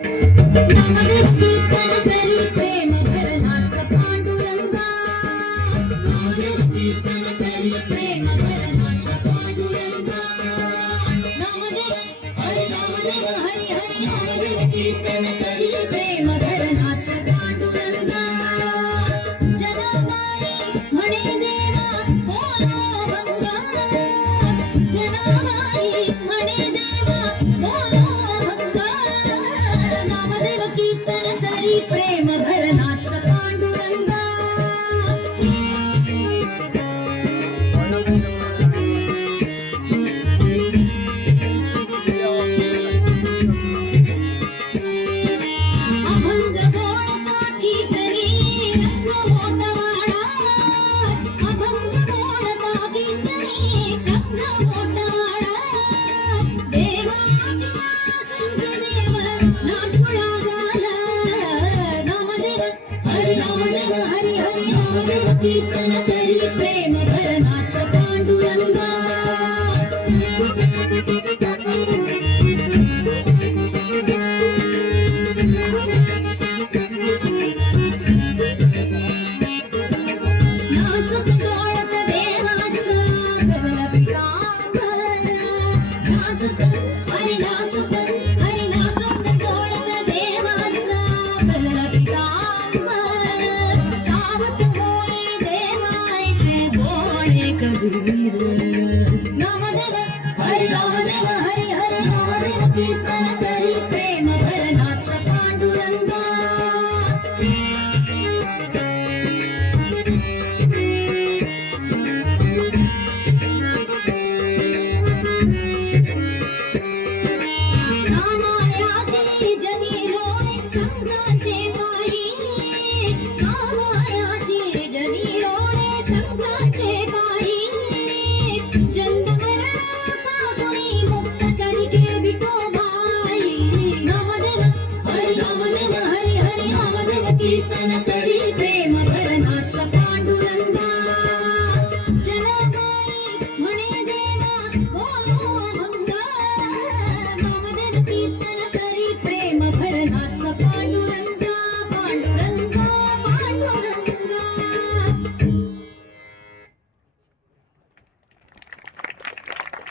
नामदेव कीर्तन करी प्रेम भरनाथ पांडुरंगा नामदेव कीर्तन करी प्रेम भरनाथ पांडुरंगा नामदेव हरि हरि नामदेव कीर्तन करी प्रेम भरनाथ पांडुरंगा जनाबाई म्हणे देवा बोलो भंगा जनाबाई म्हणे देवा बोलो भंगा नामदेव कीर्तन करी प्रेम भरनाथ पांडुरंगा अभंग बोलता कीर्तनी रंग मोठवाडा अभंग बोलता कीर्तनी रंग मोठवाडा देवाची संगदेव नाथुळा झाला नामदेव हरी नामदेव कीर्तन करी प्रेम भरनाथ पांडुरंगा नाचत डोळत देवाचा गगन पितांबर नाचत हरी नाचत डोळत देवाचा गगन पितांबर सावत होई देवाचे बोळे कबीर नामदेव हरी नामदेव कीर्तन करी प्रेम भरनाथ पांडुरंगा नामायाची जनी लोळे संघाचे पायी नामायाची जनी लोळे संघाचे पायी जन्म मरणापासून मुक्त करिके विठोबाई नामदेव हरी नामदेव कीर्तन करी प्रेम भरनाथ पांडुरंगा जनाबाई म्हणे देवा बोलो अभंगा नामदेव कीर्तन करी प्रेम भरनाथ पांडुरंगा